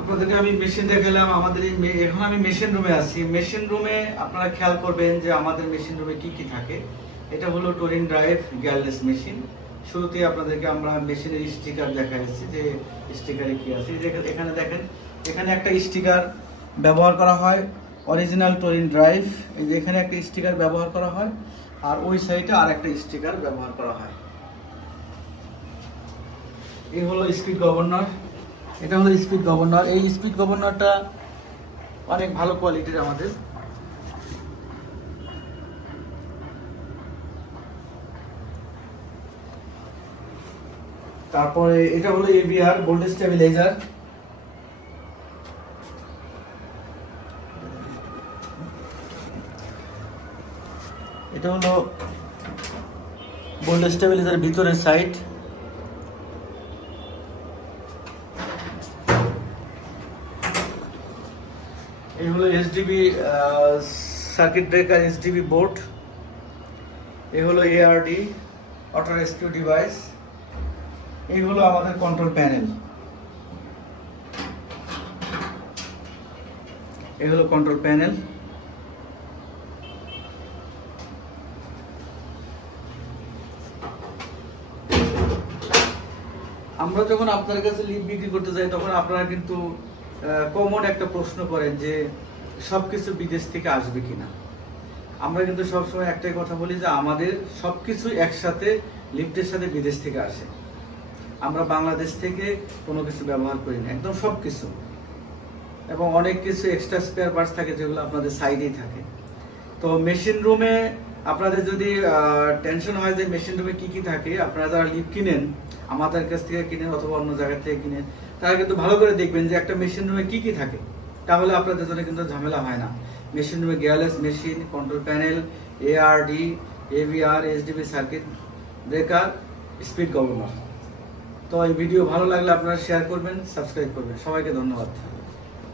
আপনাদেরকে আমি মেশিন দেখালাম, আমাদের এখন আমি মেশিন রুমে আছি। মেশিন রুমে আপনারা খেয়াল করবেন যে আমাদের মেশিন রুমে কি কি থাকে। এটা হলো টোরিন ড্রাইভ গিয়ারলেস মেশিন শুরুতে আপনাদেরকে আমরা মেশিনের স্টিকার দেখাচ্ছি যে স্টিকারে কি আছে। এখানে দেখেন এখানে একটা স্টিকার ব্যবহার করা হয় অরিজিনাল টোরিন ড্রাইভ এই যে এখানে একটা স্টিকার ব্যবহার করা হয়, আর ওই সাইডে আর একটা স্টিকার ব্যবহার করা হয়। এই হলো স্পিড গভর্নর। এটা হলো স্পিড গভর্নর। এই স্পিড গভর্নরটা অনেক ভালো কোয়ালিটির আমাদের। তারপরে এটা হলো এবিআর ভোল্টেজ স্টেবিলাইজার এটা হলো বোল্ড স্টেবিলাইজারের ভিতরের সাইড। এই হলো SDB circuit breaker, SDB board. এই হলো এআরডি অটো রেস্কিউ ডিভাইস। এই হলো আমাদের কন্ট্রোল প্যানেল। এই হলো কন্ট্রোল প্যানেল। আমরা যখন আপনার কাছে লিভ বিক্রি করতে যাই, তখন আপনারা কিন্তু কমন একটা প্রশ্ন করেন যে, সবকিছু বিদেশ থেকে আসবে কিনা? আমরা কিন্তু সবসময় একটাই কথা বলি যে, আমাদের সব সবকিছু একসাথে লিফটের সাথে বিদেশ থেকে আসে। আমরা বাংলাদেশ থেকে কোনো কিছু ব্যবহার করি না, একদম সব কিছু এবং অনেক কিছু এক্সট্রা স্পেয়ার পার্টস থাকে যেগুলো আপনাদের সাইডেই থাকে। তো মেশিন রুমে আপনাদের যদি টেনশন হয় যে মেশিন রুমে কি কি থাকে, আপনারা যারা লিপ কিনেন, আমাদের কাছ থেকে কিনেন অথবা অন্য জায়গা থেকে কিনেন, তারা কিন্তু ভালো করে দেখবেন যে একটা মেশিন রুমে কি কি থাকে। তাহলে আপনাদের জন্য কিন্তু ঝামেলা হয় না। মেশিন রুমে gearless machine control panel ARD AVR SDB circuit breaker speed governor তো এই ভিডিও ভালো লাগলে আপনারা শেয়ার করবেন সাবস্ক্রাইব করবেন। সবাইকে ধন্যবাদ।